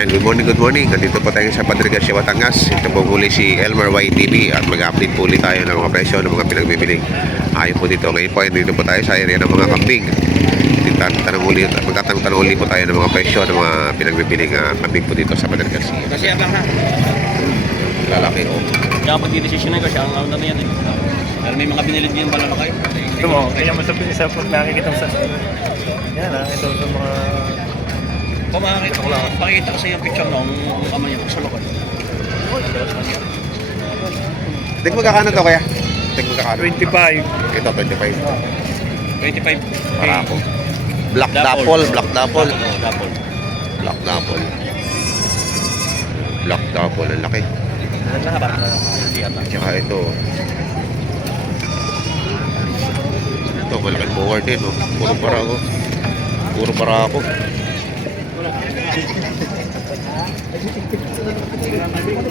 Ayan, good morning. Nandito po tayo sa Padre Garcia, Batangas. Ito po huli si Elmer YTV at mag-update po ulit tayo ng mga presyo ng mga pinagbibiling. Ayon po dito. Ngayon po, dito po tayo sa area ng mga kambing. Magtatanong uli po tayo ng mga presyo ng mga pinagbibiling kambing po dito sa Padre Garcia. Kasi abang ha. Lalaki o. Kaya pag didesisyonan ko siya, ang ano na yan eh. Pero may mga binilid din pala na kayo. Ito mo, kaya mo sa nakikita mo sa... Yan ha, ito sa mga... Kung makikita ko sa yung picture nung kamay niya sa lokal. Tig magkakano to kaya? Tig magkakano? 25. Ito, 25. 25. Para ako. Black Dapple. Dapple. Black Dapple, ang laki. Ano na ba? Hindi ata. Tsaka ito. Ito, malaking board din. Oh. Puro para ako.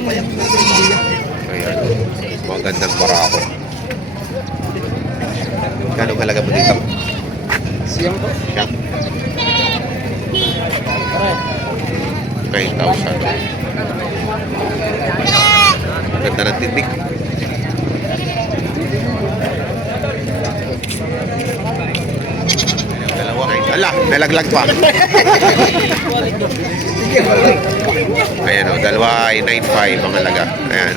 Ayan. Magandang para ako. Kano halaga mo dito? Siyang to? Siyang? 9,000. Ganda ng tindig. Dalawa. Ala, nalaglag pa. Ayan o, dalawa ay 9,500 ang halaga. Ayan.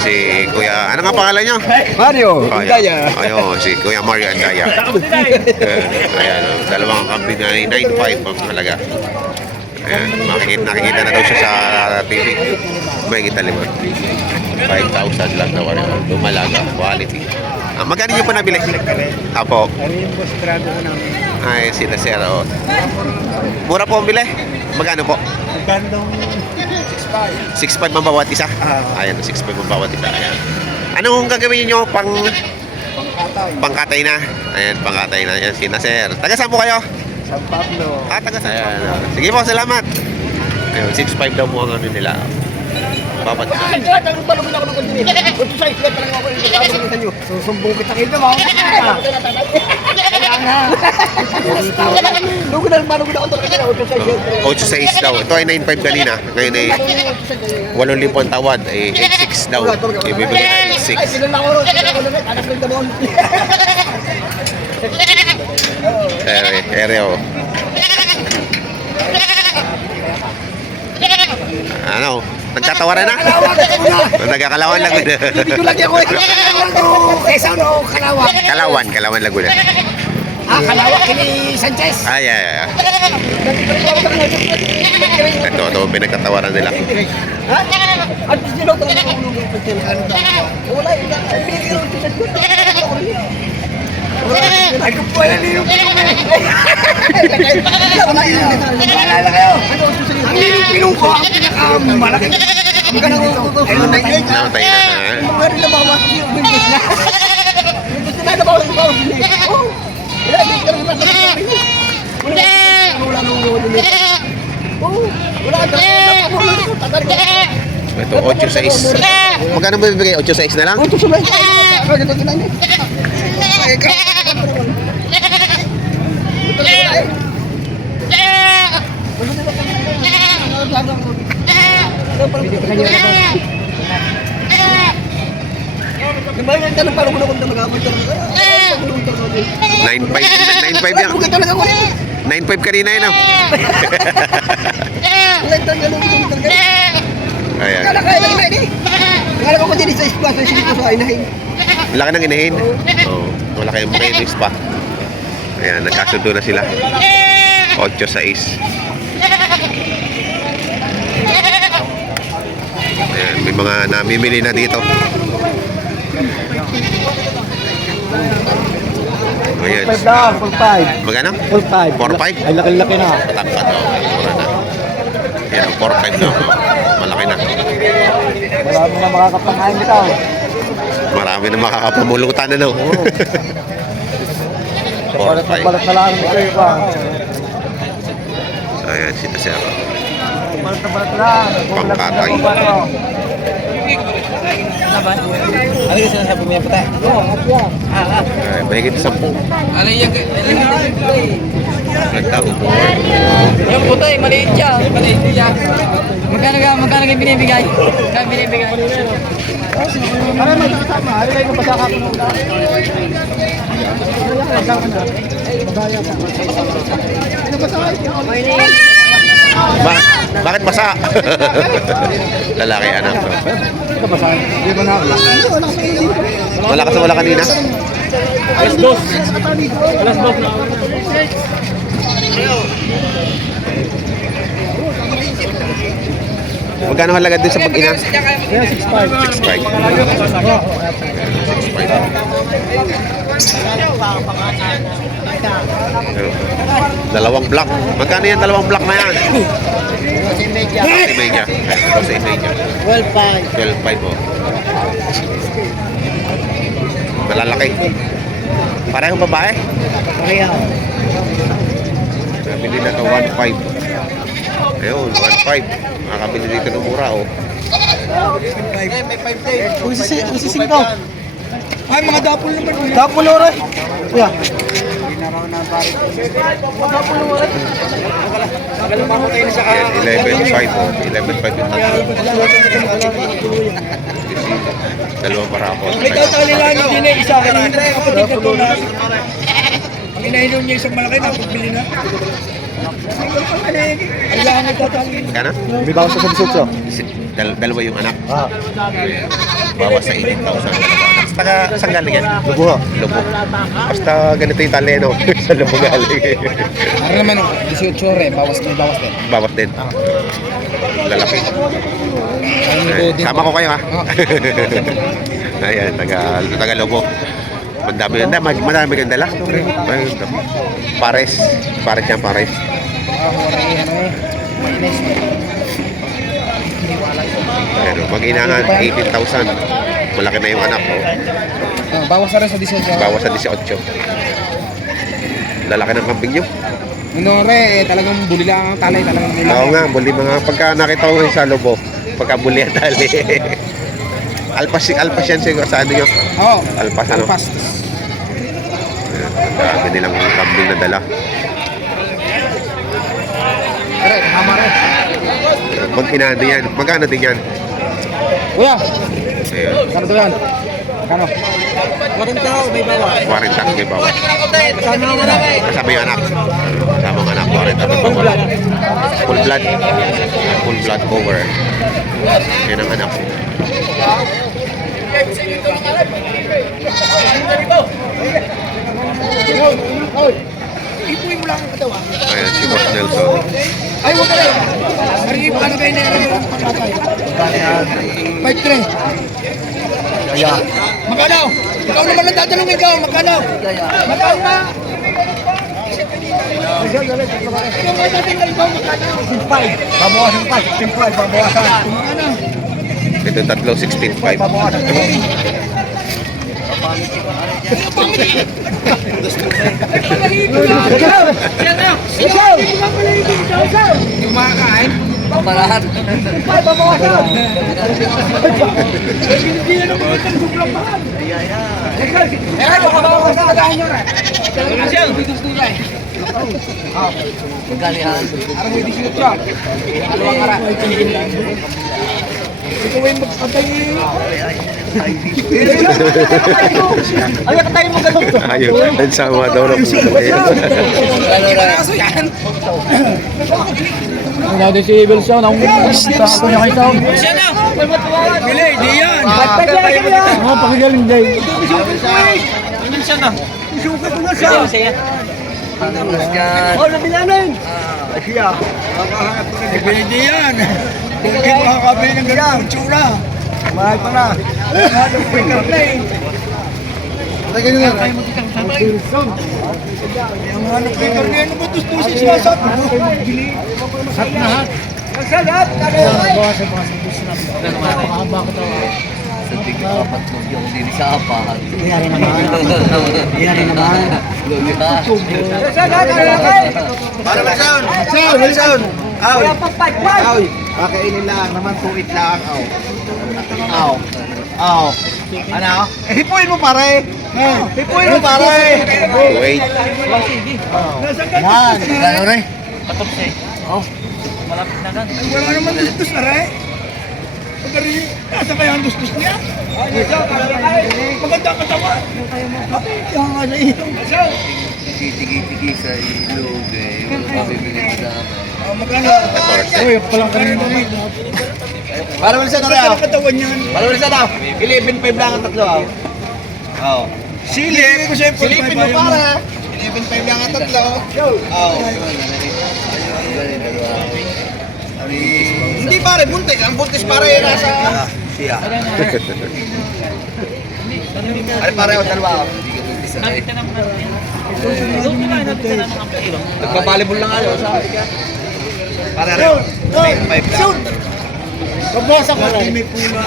Si Kuya, ano nga pangalan niyo? Mario, Andaya. Ayun, si Kuya Mario Andaya. Ayan o, dalawang kambing ay 9,500 ang halaga. Ayan, nakikita na daw siya sa TV. May kita 5,000 lang na wala. Lumalaga, quality. Magkano niyo pa nabili? Apo. Ano yung bostrado ko namin? Ay, sila sir. Oh. Mura po ang bili? Magkano po? Magkandong 6.5. 6.5 ang bawat isa? Ah. Ayan, 6.5 ang bawat isa. Ayan. Anong gagawin niyo Pangkatay. pangkatay na? Ayan, pangkatay na. Ayan, sina sir. Taga saan po kayo? San Pablo. Taga San Pablo. Sige po, salamat. Ayun, 6.5 daw po ang ano nila. Bawat isa. Susumbong kita kayo mo. Lugo na paano ko na ako 8.6 daw. Ito ay 9.5 kanina. Ngayon ay 8,000 ang tawad. Ay 8.6 daw. Ibibigay na 8.6. Ereo. Ano? Nagtatawaran na? Nagkakalawan lang. Dito lagi ako. Kaysa ano, Kalawang. Kalawan Laguna. Kalawang kini Sanchez. Ay. Ito, pinagtatawaran nila. Ha? Ano sino to? Wala ay ko po yan yung wala kayo. Pinong ko ang pinakamalaki. Namatay na. Meron na bawa. Gusto na bawa. Ito, 8.6. Magkano ba bibigay? 8.6 na lang? Kemarin tanong paano ko na kung mag-abot ka 9.5 yan. 9.5 kanina yun. Ayan. Kala kaya lang ini. Kala ko din sa ispa sa isip ko sa inahin. Laki ng inahin. Oo. Wala kayong mga pa. Ayan, nagkasundo na sila. 8.6. Ayan, may mga namimili na dito. Ayan. 5 lang, 5. Magkano? 5. 4.5? Ay laki-laki na. Tapat, mura na. Yan, 4.5 na. Malaki na. Marami na makakapanghain nito. Marami na makakapamulutan na, no? Balat na lang ito pa. Ayan, sila sir. Balat na. Pangkatay. Ano yung sinasabi mo yan puti? Oo, at yan. Ayan, Mahigit 10. Ano yan? Nagtaupo. Yung putoy, maliit siya. Maliit siya. Magkano kayo binibigay? Magkano binibigay? Para magkakasama. Halilay mo pa sa kapon mo. Bakit basa? Lalaki anak to. Malakas na wala kanina. Alas dos na. Magkano halaga din sa pag-ina? 6.5. 6.5. 6.5. Dalawang block. Magkano yan dalawang block na yan? 12.5. 12.5 po. Malalaki. Parehong babae? Nabili na to 1.5. Ayun, 1.5. Makakabili dito ng mura, oh. Usising ko. Ay, mga dapol naman. Dapol ore. Yeah. Ayan, 11.5 po. 11.5 yung tatlo. Dalawang barako. May tatalilan din eh, isa ka rin. Kapatid na to na. Ang inainom niya isang malaki, napagbili na. Kailangan nagtatalilan. Magkano? May bawas sa subsutso. Dalawa yung anak. Ah, Bawas sa 18,000. Basta saan galing yan? lubo. Lubog. Basta ganito yung tali, no? Sa lubog galing. Ano naman, 18 ore, bawas din. Bawas din. Lalaki. Sama ko kayo, ha? Ayan, taga lubog. Madami kang dala. Pares. Pares yan, pares. Pero mag-inangan, 18,000. Malaki na yung anak ko. Bawas na rin sa 18. Bawas sa 18. Lalaki ng kambing nyo. Minore, talagang buli lang ang talay, talagang buli. Oo nga, buli mga pagka nakita ko sa lobo, pagka buli ang tali. Alpas yan siguro sa ano nyo. Oo. Alpas ano. Alpas. Ang dami nilang kambing na dala. Pare, tama rin. Mag-inahan din yan. Magkano din yan? Kuya, Ayun, kano to yan? Kano? 40 may bawas. Kasama yung anak. Kasama yung anak, 40 may bawas. Full blood. Full blood cover. Yan ang anak. Ipuin mo lang ang katawan. Ayan, si Boss Nelson. Ay, huwag ka lang. Marigay pa ano kayo na yung pagkakay. 5-3. Magkano? Ikaw naman ang tatanong ikaw. Magkano? Magkano na? Ikaw nga tatanong ikaw. Magkano? 5. Babawasan 5. 5. Babawasan. Magkano? Ito yung tatlo, 16.5. Yung makakain? Pamalahan. Babawasan. Hindi na naman itong sobrang mahal. Baka babawasan na tayo nyo rin. Magkalihan. Arang hindi siya truck. Alawang ara. Ikaw ay magpatay. Ayaw ka tayo mo ganun. Ayun, ang sama daw ng puso. Kaso yan. Natin si Wilson, ang ako niya kay Tom. Siya na. Bili, di yan. Oh, pakigaling day. Siya na. Isuka ko na siya. Oh, nabilanin. Siya. Bili, di yan. Hindi makakabili ng ganun tsura. Mahal pa na. Mahal pa na eh. Lagyan nyo nga. Ang hanap ng karne, ano ba tustos siya sa Sat na hat. Magsalat! Sa tingin apat mo yung dili sa apahan. Iyari naman. Iyari naman. Para Wilson! Wilson! Aw! Aw! Kakainin lang naman, tuwit lang. Aw! Aw! Aw! Ano? Hipuin mo pare! Hipuin mo pare. 2.8. Yan. Gano'n rin. Patapos eh. Oh. Malapit na gan. Wala naman dito sa rin. Nasa kaya ang dustos niya? Maganda katawan. Kaya nga sa ito. Tigi-tigi sa ilog eh. Yung pabibili sa Magkano? 14. Uy, palang kanina rin. Para wala sa tara. Katawan yan. Para wala sa tara. 11.5 lang ang tatlo. Oo. Silipin mo para. 11.5 lang ang tatlo. Oo. Hindi pare, buntis. Ang buntis pare nasa... Siya. Ay pareho, dalawa. Nakit ka naman natin. Doon nila, nakit ka naman ang kilo. Nagpa-volleyball lang ako sa... Pareho. 5 lang. Pagbosa ko rin. May pula.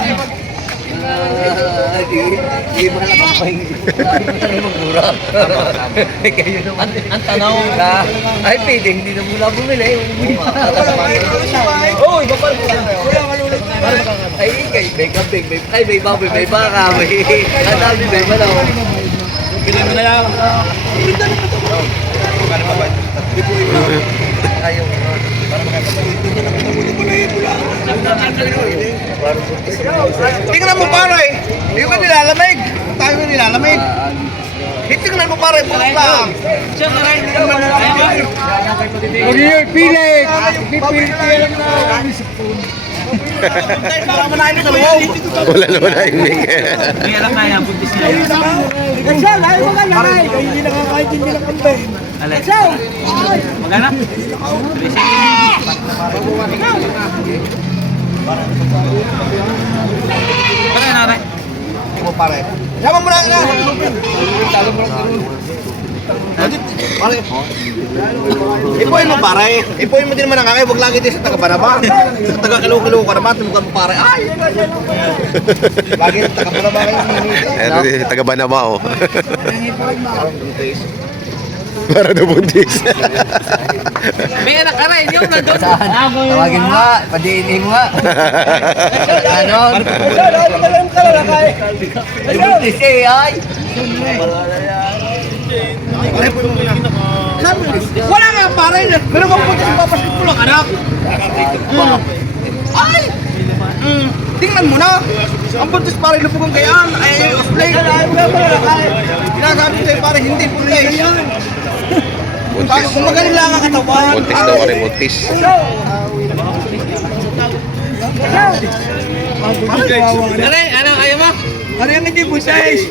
Hindi mo na napapahingi. Hindi mo mura. Kayo naman. Ang tanaw. Ay, pwede. Hindi na mula bumili. Umuwi pa. Oh, iba pa rin. Wala ka lulot. Ay, kay may kambing, may baboy, may baka, may kadami, may malaw. Bilhin mo na lang. Ayaw. Tingnan mo pare. Hindi ko nilalamig. Tayo ko nilalamig. Tingnan mo pare. Pulot lang. Siya na rin. Huwag niyo pilit. Pipilit kayo lang na. Para manahin mo sa loob. Wala naman na yung mic. May alam na yan, buntis na yan. Nagsal, ayaw mo ka lakay. Hindi na kakahit, hindi na kambe. Nagsal. Magana? Pare natin. Mo pare. Yaman mo na nga. Pare. Ipuin mo pare. Ipuin mo din naman ang kakay. Huwag lagi din sa taga-Banaba. Sa taga-Kilo-Kilo ka naman. Tumukha mo pare. Ay! Lagi sa taga-Banaba kayo. Eto si taga Banabao. Para na buntis. May anak ka rin, yung nandun. Tawagin mo nga, padiinin mo nga. Ano? Ay, buntis eh, ay. Wala nga pare. Pero kung punta sa papaskip lang anak. Ay! Tingnan mo na. Ang buntis pare lupugan kayaan. Ay, osplay. Ginagamit sa'yo pare hindi buntis. Buntis. Kung magaling lang ang katawan. Buntis daw ka rin, buntis. Aray, ano, ayaw mo? Ano yung hindi buntis?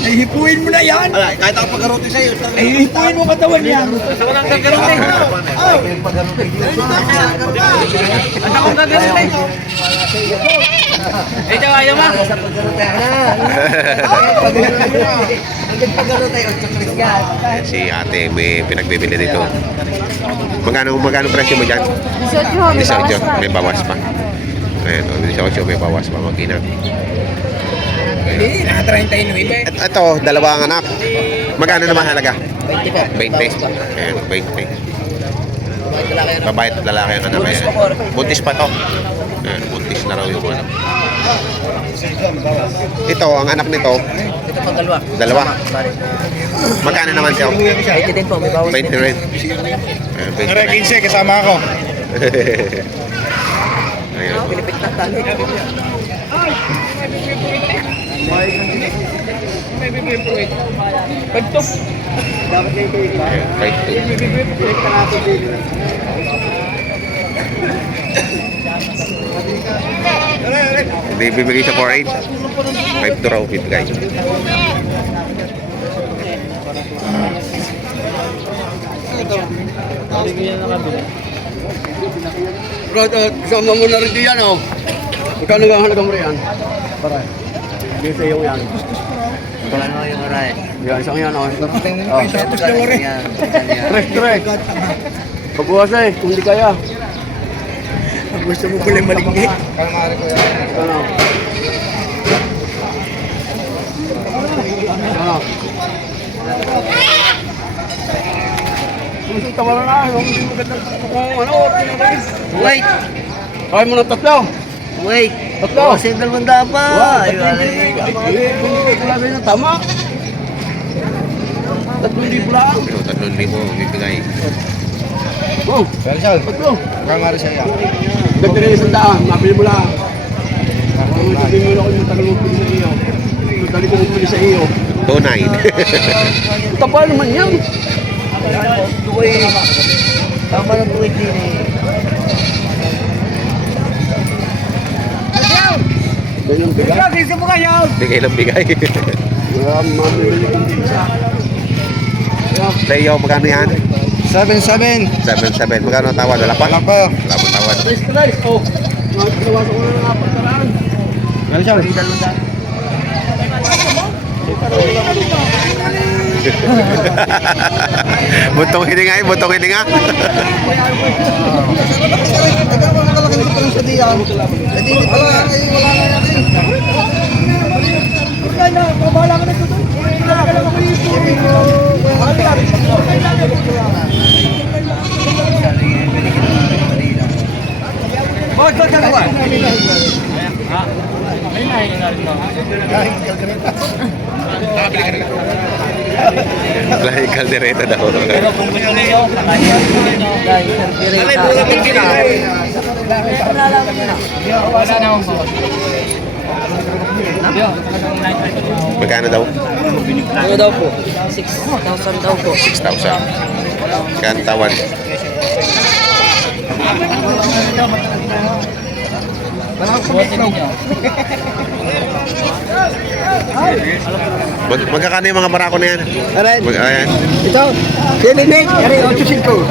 Ay, hipuin mo na yan. Kahit ako pagkarote sa'yo. Ay, hipuin mo katawan yan. Walang gagawin eh. At akong gagawin eh. Ikaw, ayaw mo? Ayan, si ate may pinagbibili dito. Magkano presyo mo dyan? 18, may bawas pa. Ayan, 18 may bawas pa. Mag-inang. Ito, dalawang anak. Magkano naman halaga? 20. Ayan, 20. Babae at lalaki ang anak. Ayan. Buntis pa to. Ayan, buntis na raw yung anak. Ito, ang anak nito, Ito pang dalawa. dalawa. Magkano naman siya? 20 din po, may bawas 20 rin. Ayan, 20 rin. 15 kasama ako. Ayan. Pilipit na tali. Ayan, 5'2". Hindi bibigay sa 4'8". 5'2" raw bibigay. Brad, sama mo na rin diyan, oh. Magkano nga halaga mo riyan? Para. Hindi sa iyo yan. Ano yung aray? Yan, isang yan, oh. Oh, tapos na rin yan. Tres. Pagbuwas eh, kung di kaya. Gusto mo pala malinggit? Ano? Ano? Tawa na, hindi magandang ano, Wait! kaya mo ng tatlo. Wait. Oh, single manda pa. Ay, wala na tama. 3,000 lang. Pero 3,000 bibigay. Oh, Sal. Patlo. Kangari siya. Dagdag na 100, mabili mo lang. Kung sabihin mo lang yung tagal mo pili sa iyo. Kung dali ko mo pili sa iyo. Tunay. Tapa naman yan. Tama na tuwid din eh. Ganyan bigay. Bigay lang bigay. Mabili ko din sa. Leo, magkano yan? 7-7. 7-7. Magkano tawad? Wala pa? Wala pa. Wala pa tawad. Oh. Nawasan ko na ng 4 karaan. Ano siya? Buntong hininga eh, buntong hininga. Lahi kaldereta daw. Pero kung gusto niyo, Magkano daw? Ano daw po? 6,000 daw po. 6,000. Magkano tawad? Magkakano yung mga barako na yan? Aray. Ayan. Ito. Kilinik. Aray, 8-5.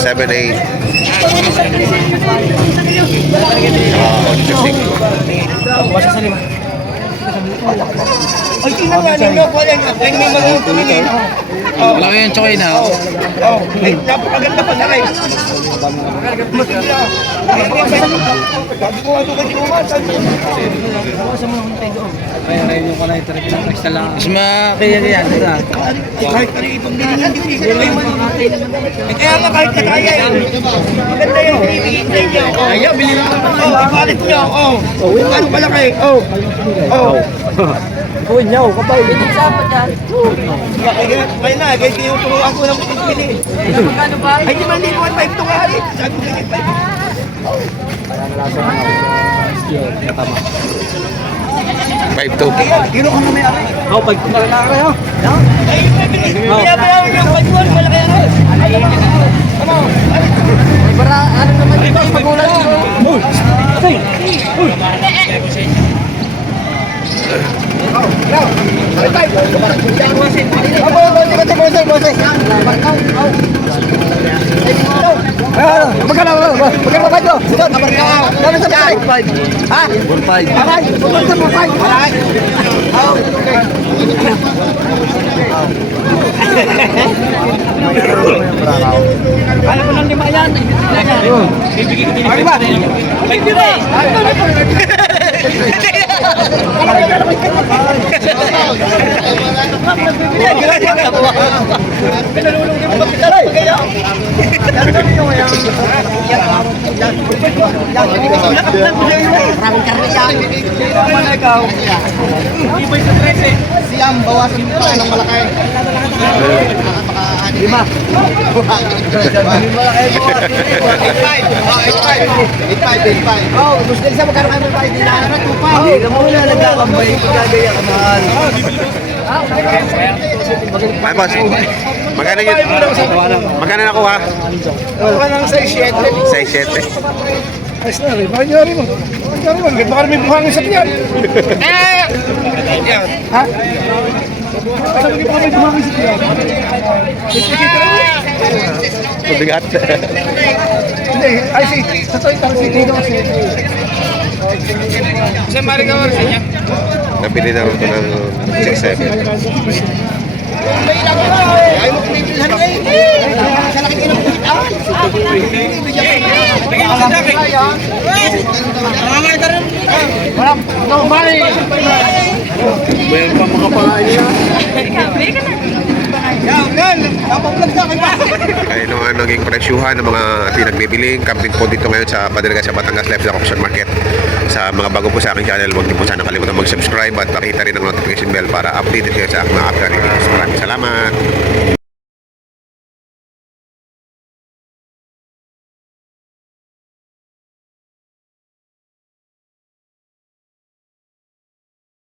7-8. 8-5. Ay, tingnan nga ninyo. Ay, may mga pumili. Malaki yung choy na. Oh, ay, napakaganda pa na kayo. Sabi ko nga ito kay Juma. Mas makakaya yan. Kahit ano yung ipagdilingin din sa kayo. Kaya nga kahit nakaya eh. Maganda yung pinipigin sa inyo. Ayaw, bilhin mo naman. Oh, ipalit nyo. Oh, ano malaki. Oh, oh. Gawin nyo, kapay. Kaya na, kahit yung turuan ko ng pili. Ay, di man din 1.5 ito nga rin. Sabi ko nga 5-2. Kilo ka na may ari. Oh, 5 ito na ari. Ay, kaya ba yung 5 malaki ari? Para ano naman dito, pagulan dito. Alam mo nang 5 yan. Bibigyan ko din. Ay, ba? Ay, di ba? Siyam, bawasan mo pa ng malaki. 5. 8.5. 8.5. Oh, gusto nila sa magkano kayo ng 5. Dinara 2.5. Hindi ka muna nagkakambay. Pagkagaya ka mahal. Ay, boss. Magkano yun? Magkano nakuha? Ako ka ng 6.7. 6-7. Ayos na rin. Bakit nyari mo? Baka may buhangin sa tiyan. Ha? Sabi ko may buhangin sa tiyan. Mabigat. Hindi. Ay, sa toy parang si Dino kasi. Kasi marigawar sa niya. Nabili na rin ito ng 6-7. Ay mo pinibilhan ka eh. Sa laki ka ng pusitawan. Bigyan mo sa jacket. Walang normali. Mayroon pa mga pangain niya. Yan, yan. Ayun ang naging presyuhan ng mga pinagbibiling kambing po dito ngayon sa Padre sa Batangas Live Auction Market. Sa mga bago po sa aking channel, huwag niyo po sana kalimutan mag-subscribe at pakita rin ang notification bell para updated kayo sa aking mga upcoming videos.